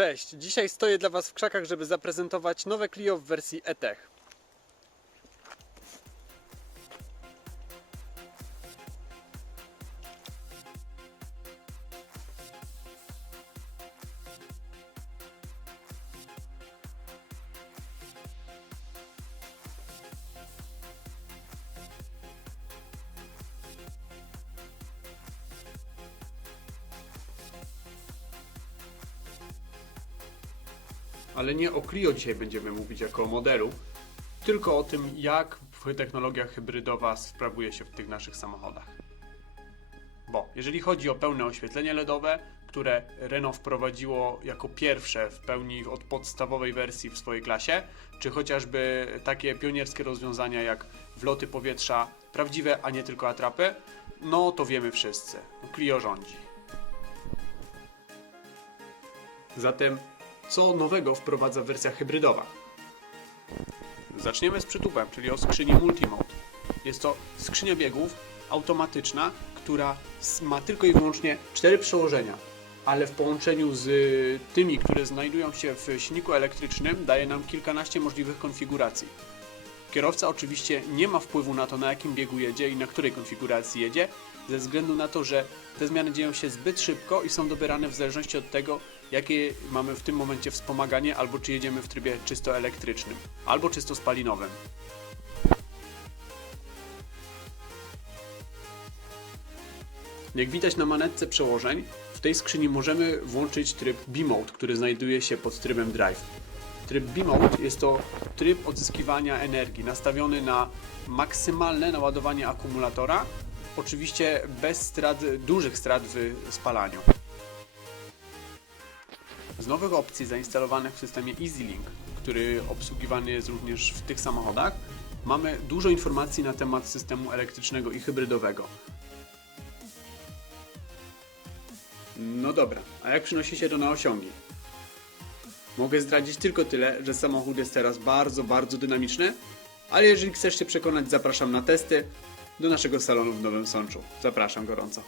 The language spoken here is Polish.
Cześć, dzisiaj stoję dla Was w krzakach, żeby zaprezentować nowe Clio w wersji E-Tech. Ale nie o Clio dzisiaj będziemy mówić jako o modelu, tylko o tym, jak technologia hybrydowa sprawuje się w tych naszych samochodach. Bo jeżeli chodzi o pełne oświetlenie LEDowe, które Renault wprowadziło jako pierwsze w pełni od podstawowej wersji w swojej klasie, czy chociażby takie pionierskie rozwiązania jak wloty powietrza prawdziwe, a nie tylko atrapy, no to wiemy wszyscy. Clio rządzi. Zatem co nowego wprowadza wersja hybrydowa? Zaczniemy z przytupem, czyli o skrzyni Multimode. Jest to skrzynia biegów automatyczna, która ma tylko i wyłącznie cztery przełożenia, ale w połączeniu z y, tymi, które znajdują się w silniku elektrycznym, daje nam kilkanaście możliwych konfiguracji. Kierowca oczywiście nie ma wpływu na to, na jakim biegu jedzie i na której konfiguracji jedzie, ze względu na to, że te zmiany dzieją się zbyt szybko i są dobierane w zależności od tego, jakie mamy w tym momencie wspomaganie, albo czy jedziemy w trybie czysto elektrycznym, albo czysto spalinowym. Jak widać na manetce przełożeń, w tej skrzyni możemy włączyć tryb B-Mode, który znajduje się pod trybem Drive. Tryb B-Mode jest to tryb odzyskiwania energii nastawiony na maksymalne naładowanie akumulatora, oczywiście bez strat, dużych strat w spalaniu. Z nowych opcji zainstalowanych w systemie EasyLink, który obsługiwany jest również w tych samochodach, mamy dużo informacji na temat systemu elektrycznego i hybrydowego. No dobra, a jak przynosi się to na osiągi? Mogę zdradzić tylko tyle, że samochód jest teraz bardzo, bardzo dynamiczny, ale jeżeli chcesz się przekonać, zapraszam na testy do naszego salonu w Nowym Sączu. Zapraszam gorąco.